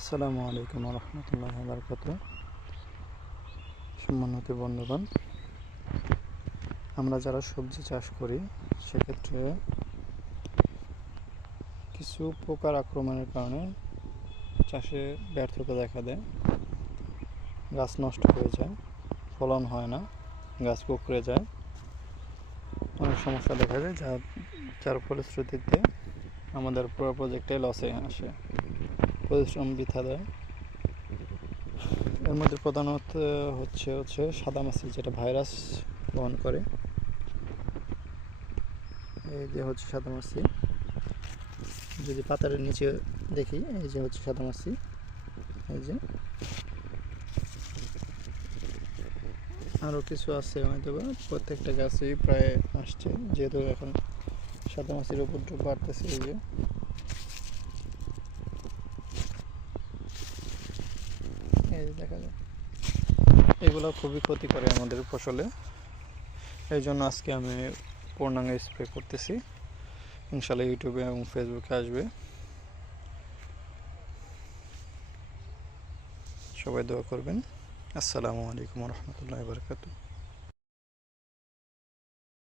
আসসালামু আলাইকুম রহমতুল্লাহ বারকাত। সম্মানিত বন্ধুগণ, আমরা যারা সবজি চাষ করি সেক্ষেত্রে কিছু পোকার আক্রমণের কারণে চাষে ব্যর্থতা দেখা দেয়, গাছ নষ্ট হয়ে যায়, ফলন হয় না, গাছ কুঁকড়ে যায়, অনেক সমস্যা দেখা যায়, যার ফলশ্রুতিতে আমাদের পুরো প্রজেক্টে লসে আসে, পরিশ্রম বৃথা দেয়। এর মধ্যে প্রধানত হচ্ছে সাদামাছি, যেটা ভাইরাস বহন করে। এই যে হচ্ছে সাদামাছি, যদি পাতার নিচে দেখি, এই যে হচ্ছে সাদামাছি, এই যে আরও কিছু আছে হয়তো বা, প্রত্যেকটা গাছেই প্রায় আসছে, যেহেতু এখন সাদামাছির উপদ্রব বাড়তেছে। এই যে দেখা যায়, এগুলো খুবই ক্ষতি করে আমাদের ফসলে। এই জন্য আজকে আমি পূর্ণাঙ্গ স্প্রে করতেছি, ইনশাল্লাহ ইউটিউবে এবং ফেসবুকে আসবে। সবাই দোয়া করবেন। আসসালামু আলাইকুম রহমতুল্লাহ বারকাতুহু।